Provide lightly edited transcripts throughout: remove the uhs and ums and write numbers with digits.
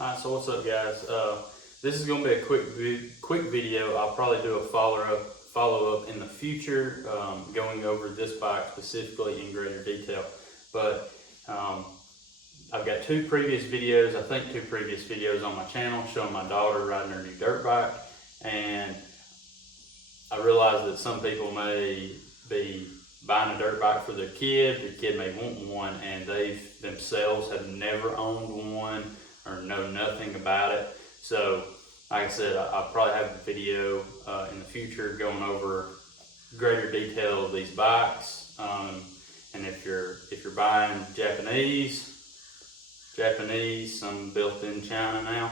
Alright, so what's up guys? This is going to be a quick video. I'll probably do a follow-up in the future, going over this bike specifically in greater detail. But I've got two previous videos on my channel showing my daughter riding her new dirt bike, and I realize that some people may be buying a dirt bike for their kid may want one, and they themselves have never owned one or know nothing about it. So like I said, I'll probably have a video in the future going over greater detail of these bikes. And if you're buying Japanese, some built in China now.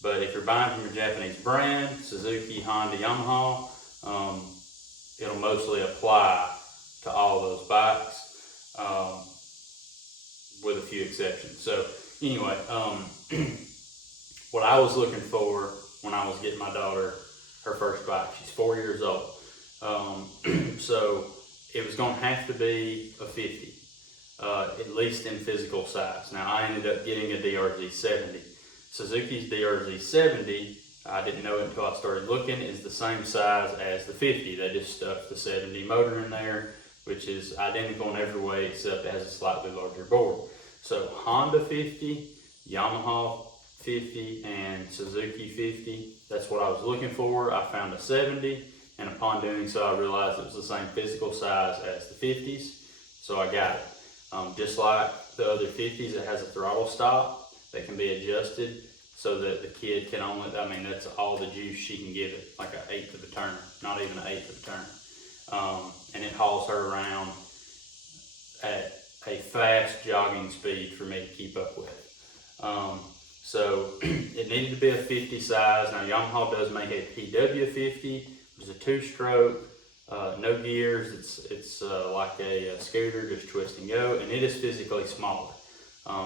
But if you're buying from a Japanese brand, Suzuki, Honda, Yamaha, it'll mostly apply to all those bikes, with a few exceptions. So anyway, what I was looking for when I was getting my daughter her first bike, she's 4 years old. So it was going to have to be a 50, at least in physical size. Now I ended up getting a DRZ 70. Suzuki's DRZ 70, I didn't know it until I started looking, is the same size as the 50. They just stuffed the 70 motor in there, which is identical in every way except it has a slightly larger board. So Honda 50, Yamaha 50, and Suzuki 50, that's what I was looking for. I found a 70, and upon doing so I realized it was the same physical size as the 50s, so I got it. Just like the other 50s, it has a throttle stop that can be adjusted so that the kid can only, that's all the juice she can give it, like an eighth of a turn, not even an eighth of a turn. And it hauls her around at a fast jogging speed for me to keep up with. So it needed to be a 50 size. Now Yamaha does make a PW50, which is a 2-stroke, no gears. It's like a scooter, just twist and go, and it is physically smaller.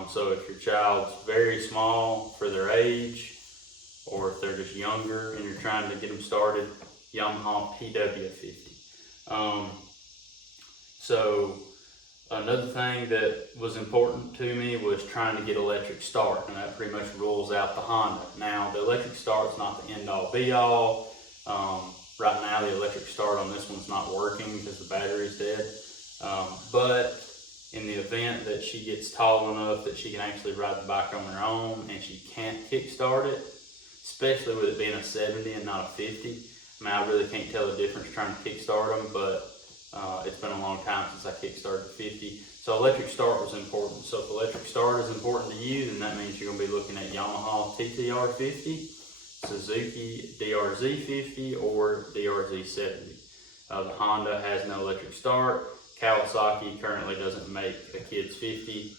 So if your child's very small for their age, or if they're just younger and you're trying to get them started, Yamaha PW50. So another thing that was important to me was trying to get electric start, and that pretty much rules out the Honda. Now the electric start's not the end all be all. Right now the electric start on this one's not working because the battery's dead. But in the event that she gets tall enough that she can actually ride the bike on her own and she can't kickstart it, especially with it being a 70 and not a 50, I really can't tell the difference trying to kickstart them, but it's been a long time since I kickstarted the 50. So electric start was important. So if electric start is important to you, then that means you're going to be looking at Yamaha TTR 50, Suzuki DRZ 50, or DRZ 70. The Honda has no electric start. Kawasaki currently doesn't make a kid's 50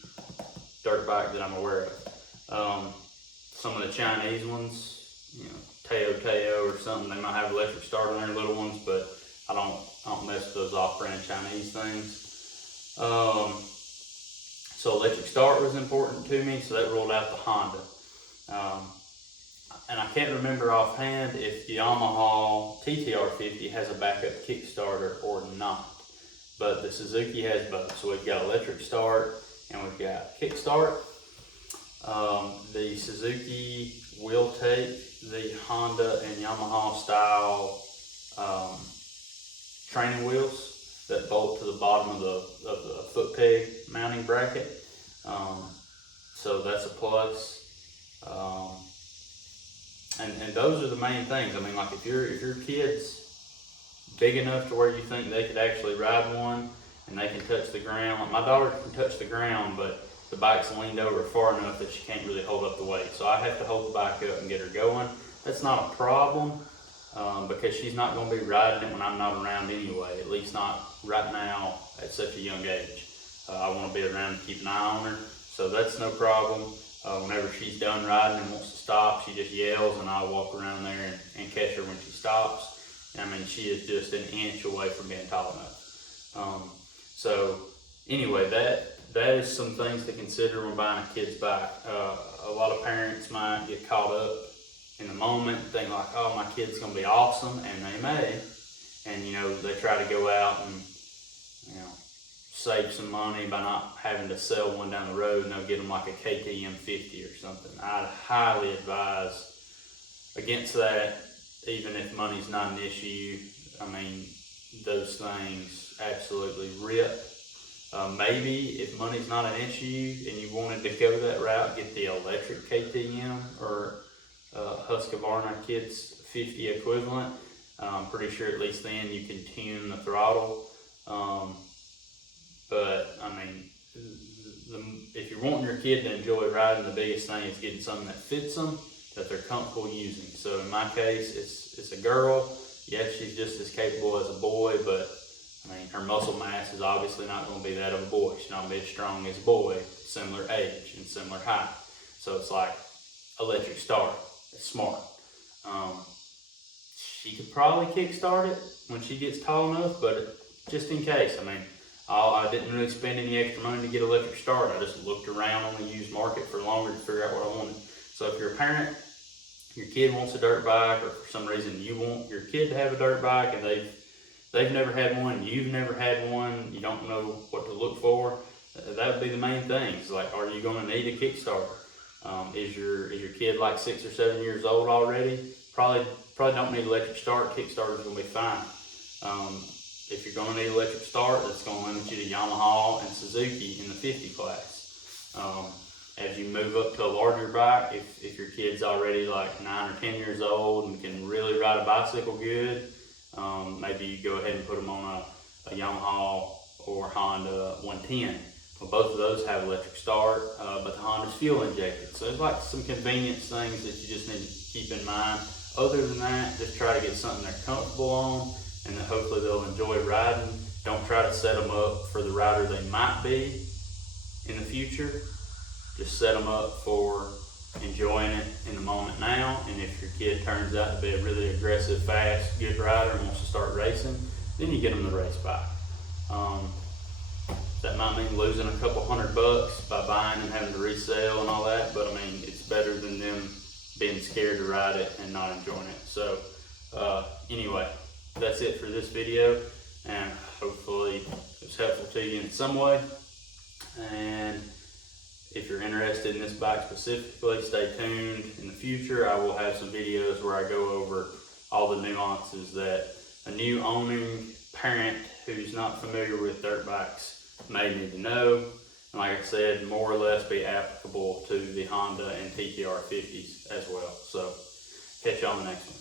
dirt bike that I'm aware of. Some of the Chinese ones, Teo or something, they might have electric start on their little ones, but I don't mess with those off-brand Chinese things. So electric start was important to me, so that ruled out the Honda. And I can't remember offhand if the Yamaha TTR 50 has a backup Kickstarter or not. But the Suzuki has both. So we've got electric start and we've got kickstart. The Suzuki will take the Honda and Yamaha style training wheels that bolt to the bottom of the foot peg mounting bracket. So that's a plus. And those are the main things. Like if your kid's big enough to where you think they could actually ride one and they can touch the ground. Like my daughter can touch the ground, but the bike's leaned over far enough that she can't really hold up the weight. So I have to hold the bike up and get her going. That's not a problem, because she's not going to be riding it when I'm not around anyway, at least not right now at such a young age. I want to be around to keep an eye on her, so that's no problem. Whenever she's done riding and wants to stop, she just yells and I'll walk around there and catch her when she stops. She is just an inch away from being tall enough. So anyway, that is some things to consider when buying a kid's bike. A lot of parents might get caught up in the moment and think like, oh, my kid's gonna be awesome, and they may. And they try to go out and save some money by not having to sell one down the road, and they'll get them like a KTM 50 or something. I'd highly advise against that, even if money's not an issue. I mean, those things absolutely rip. Maybe if money's not an issue and you wanted to go that route, get the electric KTM or Husqvarna Kids 50 equivalent. I'm pretty sure at least then you can tune the throttle. But I mean, if you're wanting your kid to enjoy riding, the biggest thing is getting something that fits them, that they're comfortable using. So in my case, it's a girl. Yes, she's just as capable as a boy, but I mean, her muscle mass is obviously not going to be that of a boy. She's not going to be as strong as a boy, similar age and similar height. So it's like electric start. It's smart. She could probably kickstart it when she gets tall enough, but just in case, I mean, I didn't really spend any extra money to get electric start. I just looked around on the used market for longer to figure out what I wanted. So if you're a parent, your kid wants a dirt bike, or for some reason you want your kid to have a dirt bike and they've never had one, you've never had one, you don't know what to look for, that would be the main thing. It's like, are you going to need a Kickstarter? Is your kid like 6 or 7 years old already? Probably don't need electric start. Kickstarter's going to be fine. If you're going to need electric start, that's going to limit you to Yamaha and Suzuki in the 50 class. As you move up to a larger bike, if your kid's already like 9 or 10 years old and can really ride a bicycle good, maybe you go ahead and put them on a Yamaha or Honda 110. Well, both of those have electric start, but the Honda's fuel injected. So there's like some convenience things that you just need to keep in mind. Other than that, just try to get something they're comfortable on and that hopefully they'll enjoy riding. Don't try to set them up for the rider they might be in the future. Just set them up for enjoying it in the moment now. And if your kid turns out to be a really aggressive, fast, good rider and wants to start racing, then you get them the race bike. That might mean losing a couple $100 by buying and having to resell and all that, but I mean, it's better than them being scared to ride it and not enjoying it. So anyway, that's it for this video, and hopefully it was helpful to you in some way. And if you're interested in this bike specifically, stay tuned. In the future, I will have some videos where I go over all the nuances that a new owning parent who's not familiar with dirt bikes may need to know. And like I said, more or less be applicable to the Honda and TTR 50s as well. So catch you on the next one.